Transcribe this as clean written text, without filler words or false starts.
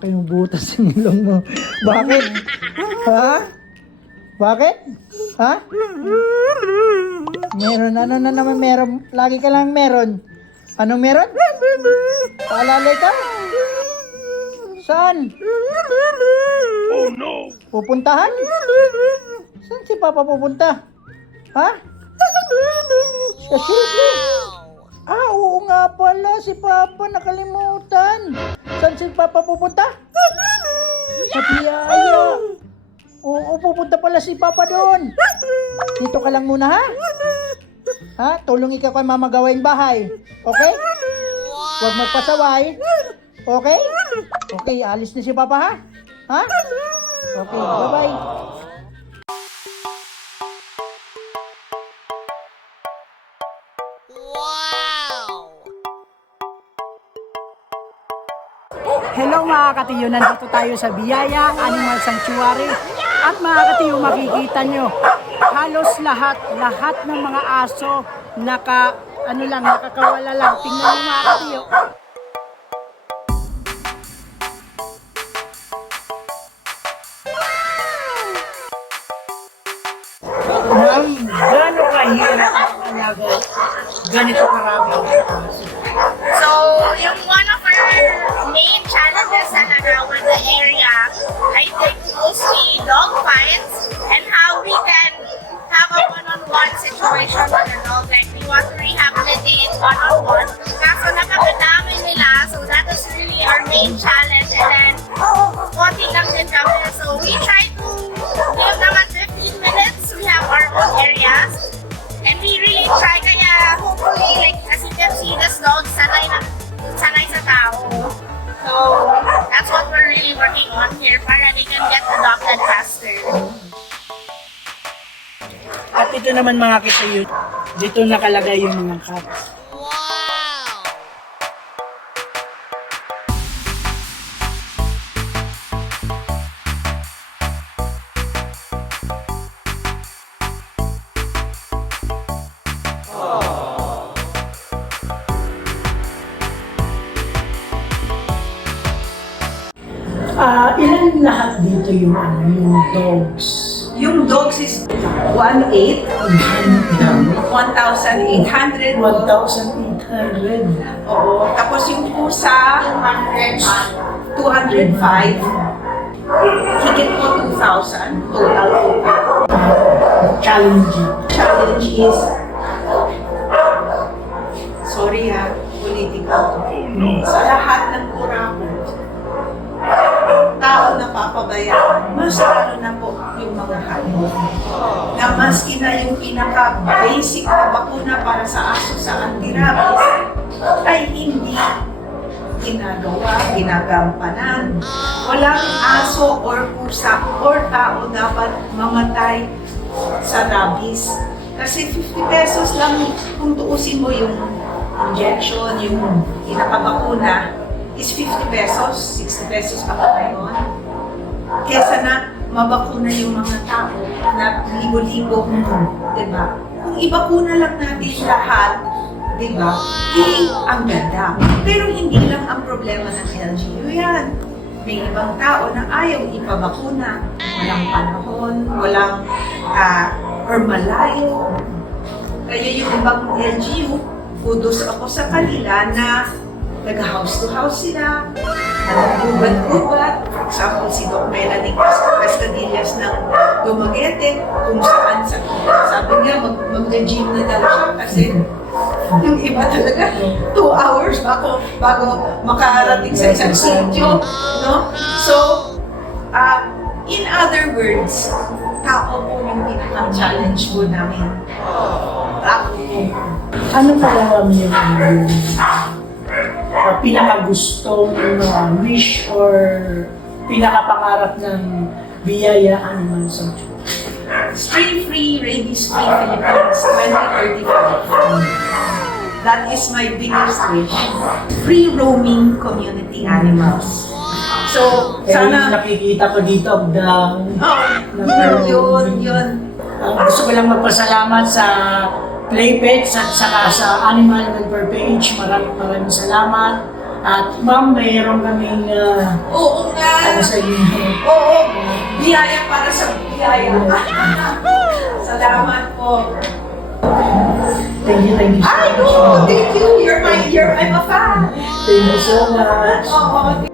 Laki ng butas ng ilong mo. Bakit? Ha? Bakit? Ha? Meron, ano na naman meron? Lagi ka lang meron. Anong meron? Paalalay ka? Saan? Oh no! Pupuntahan? Saan si Papa pupunta? Ha? Sa city? Ah, oo nga pala, si Papa nakalimutan. Saan si Papa pupunta? Sa Biyaya. Oo, pupunta pala si Papa doon. Dito ka lang muna, ha? Ha? Tulong ikaw kay Mama gawain bahay. Okay? Huwag magpasaway. Okay? Okay, alis na si Papa, ha? Ha? Okay, bye-bye. Hello mga katiyo, nandito tayo sa Biyaya Animal Sanctuary. At mga katiyo, makikita nyo, halos lahat ng mga aso nakakawala lang. Tingnan nyo mga katiyo. Ma'am, gaano kahirap ang alaga ganito karami ang aso? So, yung one of our main challenges talaga with the area, I think mostly dog fights and how we can have a one-on-one situation with the dog. Like, we want to rehabilitate one-on-one. Kaso napakadami nila, so that is really our main challenge. And then, konti lang din kami. So, we try to give naman 15 minutes. We have our own areas. And we really try, kaya hopefully, like, as you can see, this dog sanay sa tao. So, that's what we're really working on here para they can get adopted faster. At ito naman mga katiyo, dito nakalagay yung mga cats. Ilan lahat dito yung dogs? Yung dogs is 1,800. 1,800. 1,800. Oo. Tapos yung pusa, 205. Higit po 2,000 total. Challenging. Challenge is, sorry ha, political. Sa lahat ng kuramo, tao na papabayaan, mas lalo na po yung mga hayop. Na maski na yung pinaka-basic na bakuna para sa aso sa anti-rabies ay hindi ginagampanan. Walang aso or pusa or tao dapat mamatay sa rabies. Kasi 50 pesos lang kung tuusin mo yung injection, yung pinakabakuna, is 50 pesos, 60 pesos pa ngayon. Kesa na mabakuna yung mga tao na libo-libo, diba? Kung ibakuna lang natin lahat, diba? Ang ganda. Pero hindi lang ang problema ng LGU yan. May ibang tao na ayaw ipabakuna. Walang panahon, walang or malayo. Kaya yung ibang LGU, kudos ako sa kanila na nag-house to house sila, nag-gubat-gubat. For example, si Doc Melanie Cascadillas ng Dumaguete, kung saan sabi niya, mag-gym na daw siya kasi yung iba talaga, 2 hours bago makarating sa isang sitio. No? So, in other words, tao po yung pinaka-challenge po namin. Tao po. Ano pa yung pinakagustong wish or pinakapangarap ng Biyaya Animal Sanctuary? Stray-free, rabies-free Philippines 2035. That is my biggest wish. Free roaming community animals. So, sana... nakikita ko dito yun. Gusto ko lang magpasalamat sa Playpets at saka sa Animal Welfare Page. Maraming salamat. At ma'am, mayroon kaming Oo nga. ano sa inyo. Oo. Biyaya para sa biyaya. Salamat po. Thank you, thank you. Ay, no, thank you. I'm a fan. Thank you so much. Oo,